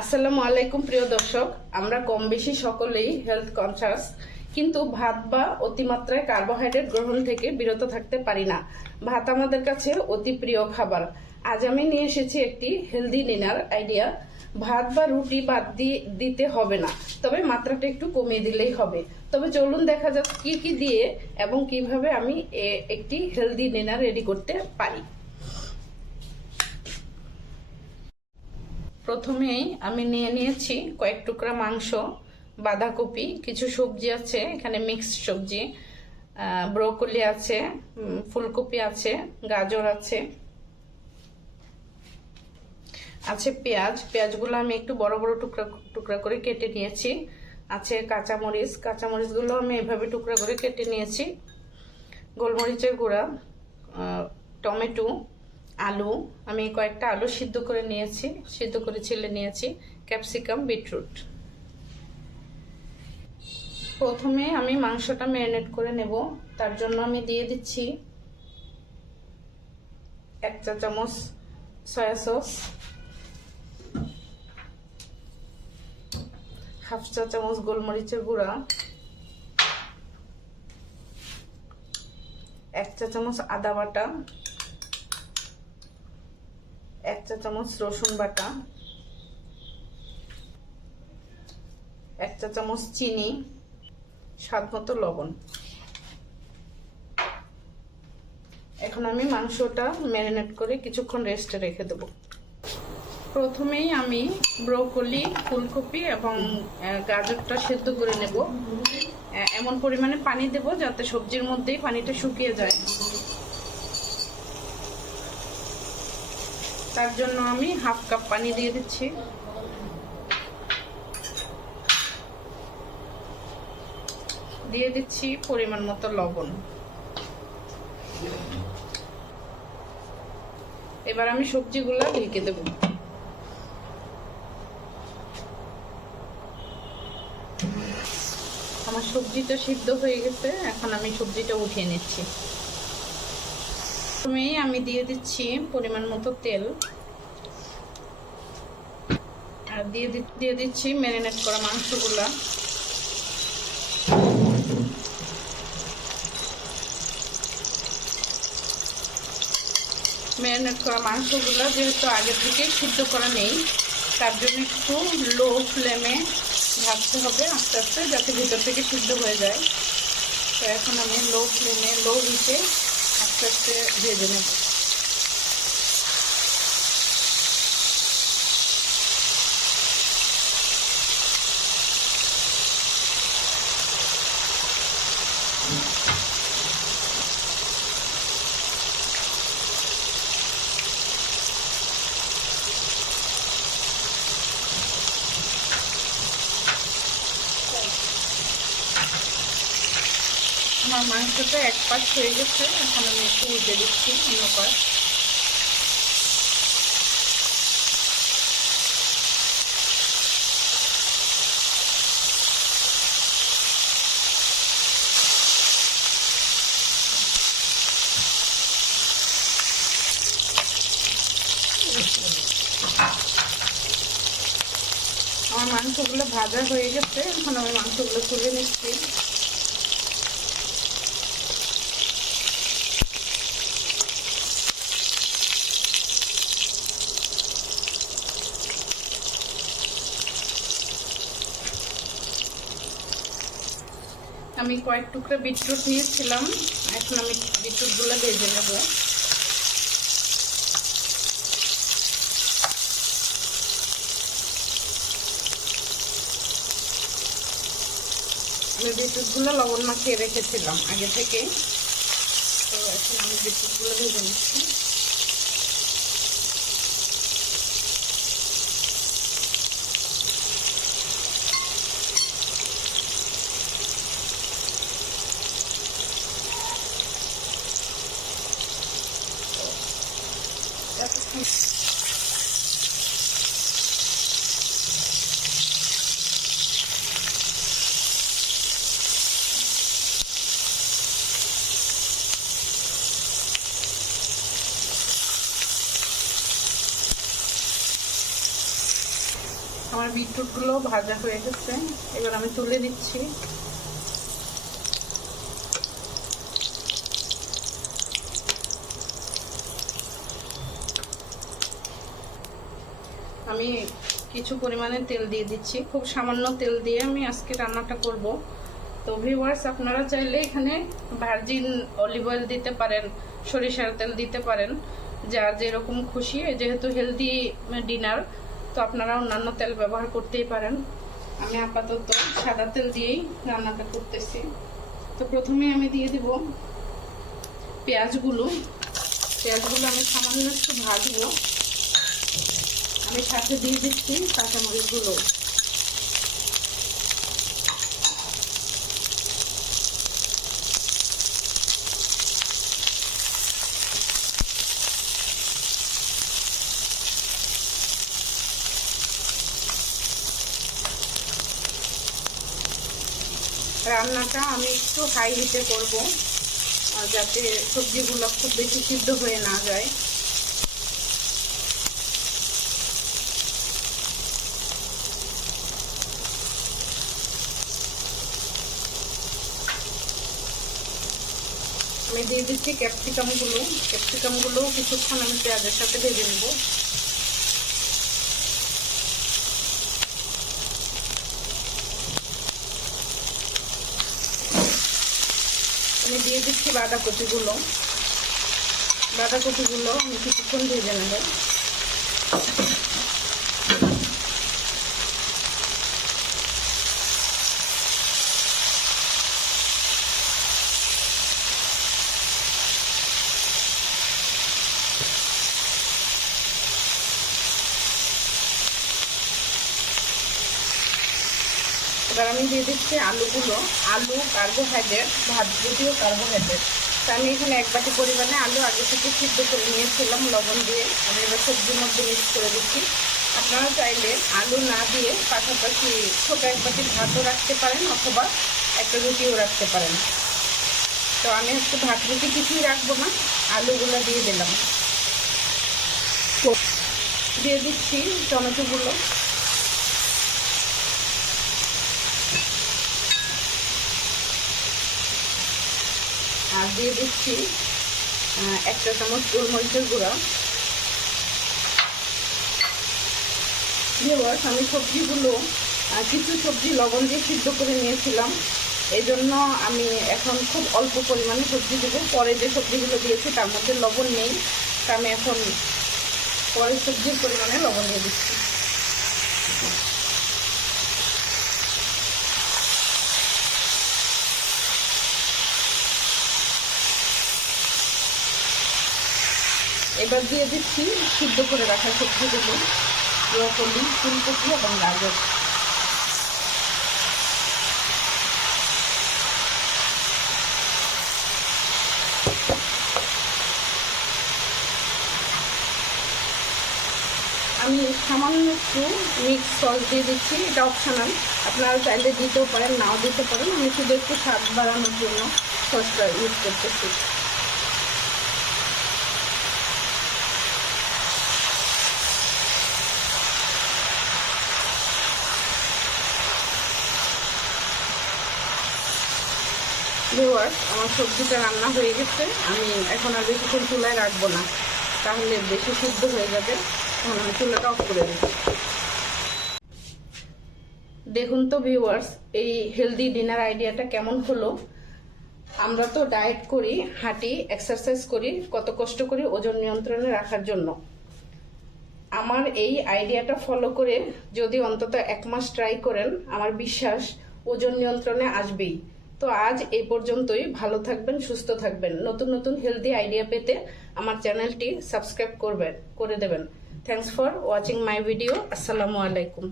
আসসালামু আলাইকুম প্রিয় দর্শক, আমরা কম বেশি সকলেই হেলথ কনসাস, কিন্তু ভাত বা অতিমাত্রায় কার্বোহাইড্রেট গ্রহণ থেকে বিরত থাকতে পারি না। ভাত আমাদের কাছে অতি প্রিয় খাবার। আজ আমি নিয়ে এসেছি একটি হেলদি ডিনার আইডিয়া। ভাত বা রুটি বাদ দিতে হবে না, তবে মাত্রাটা একটু কমিয়ে দিলেই হবে। তবে চলুন দেখা যাক কি কি দিয়ে এবং কিভাবে আমি একটি হেলদি ডিনার রেডি করতে পারি। প্রথমেই আমি নিয়ে নিয়েছি কয়েক টুকরা মাংস, বাঁধাকপি, কিছু সবজি আছে এখানে, মিক্সড সবজি, ব্রোকলি আছে, ফুলকপি আছে, গাজর আছে, পেঁয়াজগুলো আমি একটু বড় বড় টুকরা টুকরা করে কেটে নিয়েছি। আছে কাঁচামরিচগুলো আমি এভাবে টুকরা করে কেটে নিয়েছি। গোলমরিচের গুঁড়া, টমেটো, আলু, আমি কয়েকটা আলু সিদ্ধ করে ছিলে নিয়েছি, ক্যাপসিকাম, বিটরুট। প্রথমে আমি মাংসটা ম্যারিনেট করে নেব। তার জন্য আমি দিয়ে দিচ্ছি 1 চা চামচ সয়া সস, 1/2 চা চামচ গোলমরিচের গুঁড়া, 1 চা চামচ আদা বাটা, 1 চা চামচ রসুন বাটা, 1 চা চামচ চিনি, স্বাদ মতো লবণ। এখন আমি মাংসটা ম্যারিনেট করে কিছুক্ষণ রেস্টে রেখে দেব। প্রথমেই আমি ব্রোকলি, ফুলকপি এবং গাজরটা সেদ্ধ করে নেব। এমন পরিমাণে পানি দেব যাতে সবজির মধ্যেই পানিটা শুকিয়ে যায়। তার জন্য আমি 1/2 কাপ পানি দিয়ে দিচ্ছি। দিয়ে দিচ্ছি পরিমাণ মতো লবণ। এবার আমি সবজিগুলো ঢেকে দেব। আমার সবজিটা সিদ্ধ হয়ে গেছে, এখন আমি সবজিটা উঠিয়ে নিচ্ছি। প্রথমেই আমি দিয়ে দিচ্ছি পরিমাণ মতো তেল, আর দিয়ে দিচ্ছি ম্যারিনেট করা মাংসগুলা। ম্যারিনেট করা মাংসগুলো যেহেতু আগে থেকেই সিদ্ধ করা নেই, তার জন্য একটু লো ফ্লেমে ভাজতে হবে আস্তে আস্তে, যাতে ভিতর থেকে সিদ্ধ হয়ে যায়। তো এখন আমি লো হিটে আস্তে আস্তে ভেজে নেব। আমার মাংসটা এক পাশ হয়ে গেছে, এখন আমি একটু উল্টে দিচ্ছি অন্য পাশ। আমার মাংসগুলো ভাজা হয়ে গেছে, এখন আমি মাংসগুলো তুলে নিচ্ছি। আমি কয়েক টুকরা বিটরুট নিয়েছিলাম, এখন আমি বিটরুটগুলো ভেজে নেব। আমি বিটরুটগুলো লবণ মাখিয়ে রেখেছিলাম আগে থেকে, তো এখন আমি বিটরুটগুলো ভেজে নিচ্ছি। আমার বিটরুটগুলো ভাজা হয়ে গেছে, এবার আমি তুলে নিচ্ছি। আমি কিছু পরিমাণে তেল দিয়ে দিচ্ছি, খুব সামান্য তেল দিয়ে আমি আজকে রান্নাটা করব। তো ভিউয়ার্স, আপনারা চাইলে এখানে ভার্জিন অলিভ অয়েল দিতে পারেন, সরিষার তেল দিতে পারেন, যার যেরকম খুশি। যেহেতু হেলদি ডিনার, তো আপনারা অন্যান্য তেল ব্যবহার করতেই পারেন। আমি আপাতত সাদা তেল দিয়েই রান্নাটা করতেছি। তো প্রথমে আমি দিয়ে দিব পেঁয়াজগুলো আমি সামান্য একটু ভাজবো। আমি সাথে দিয়ে দিচ্ছি কাঁচামরিচগুলো। রান্নাটা আমি একটু হাই হিটে করবো, যাতে সবজিগুলো খুব বেশি সিদ্ধ হয়ে না যায়। আমি দিয়ে দিচ্ছি ক্যাপসিকামগুলো কিছুক্ষণ আমি পেঁয়াজের সাথে ভেজে নেব। আমি দিয়ে দিচ্ছি বাঁধাকপিগুলো আমি কিছুক্ষণ ভেজে নেব। এবার আমি দিয়ে দিচ্ছি আলুগুলো। আলু কার্বোহাইড্রেট, ভাত জাতীয় কার্বোহাইড্রেট। তো আমি এখানে 1 বাটি পরিমাণে আলু আগে থেকে সিদ্ধ করে নিয়েছিলাম লবণ দিয়ে। আমি এবার সবজির মধ্যে মিক্স করে দিচ্ছি। আপনারা চাইলে আলু না দিয়ে পাশাপাশি ছোট 1 বাটি ভাতও রাখতে পারেন, অথবা একটা রুটিও রাখতে পারেন। তো আমি হচ্ছে ভাত রুটি কিছুই রাখবো না, আলুগুলো দিয়ে দিলাম। দিয়ে দিচ্ছি টমেটোগুলো। আর দিয়ে দিচ্ছি 1 চা চামচ গোলমরিচের গুঁড়া। ভিউয়ার্স, আমি সবজিগুলো কিছু সবজি লবণ দিয়ে সিদ্ধ করে নিয়েছিলাম, এই জন্য আমি এখন খুব অল্প পরিমাণে সবজি দেবো। পরে যে সবজিগুলো দিয়েছি তার মধ্যে লবণ নেই, তা আমি এখন পরে সবজির পরিমাণে লবণ দিয়ে দিচ্ছি। এবার দিয়ে দিচ্ছি সিদ্ধ করে রাখা সবজিগুলো, ব্রকলি, ফুলকপি এবং গাজর। আমি সামান্য একটু মিক্স সস দিয়ে দিচ্ছি, এটা অপশনাল, আপনারা চাইলে দিতেও পারেন, নাও দিতে পারেন। আমি শুধু একটু স্বাদ বাড়ানোর জন্য সসটা ইউজ করতেছি। ভিউয়ার্স, আমার সবজিটা রান্না হয়ে গেছে। আমি এখন আর বেশিক্ষণ চুলায় রাখবো না, তাহলে বেশি সিদ্ধ হয়ে যাবে। তখন আমি চুলাটা অফ করে দেব। দেখুন তো ভিউয়ার্স, এই হেলদি ডিনার আইডিয়াটা কেমন হলো। আমরা তো ডায়েট করি, হাঁটি, এক্সারসাইজ করি, কত কষ্ট করি ওজন নিয়ন্ত্রণে রাখার জন্য। আমার এই আইডিয়াটা ফলো করে যদি অন্তত 1 মাস ট্রাই করেন, আমার বিশ্বাস ওজন নিয়ন্ত্রণে আসবেই। তো আজ এই পর্যন্তই। ভালো থাকবেন, সুস্থ থাকবেন। নতুন নতুন হেলদি আইডিয়া পেতে আমার চ্যানেলটি সাবস্ক্রাইব করে দেবেন। Thanks for watching my video. আসসালামু আলাইকুম।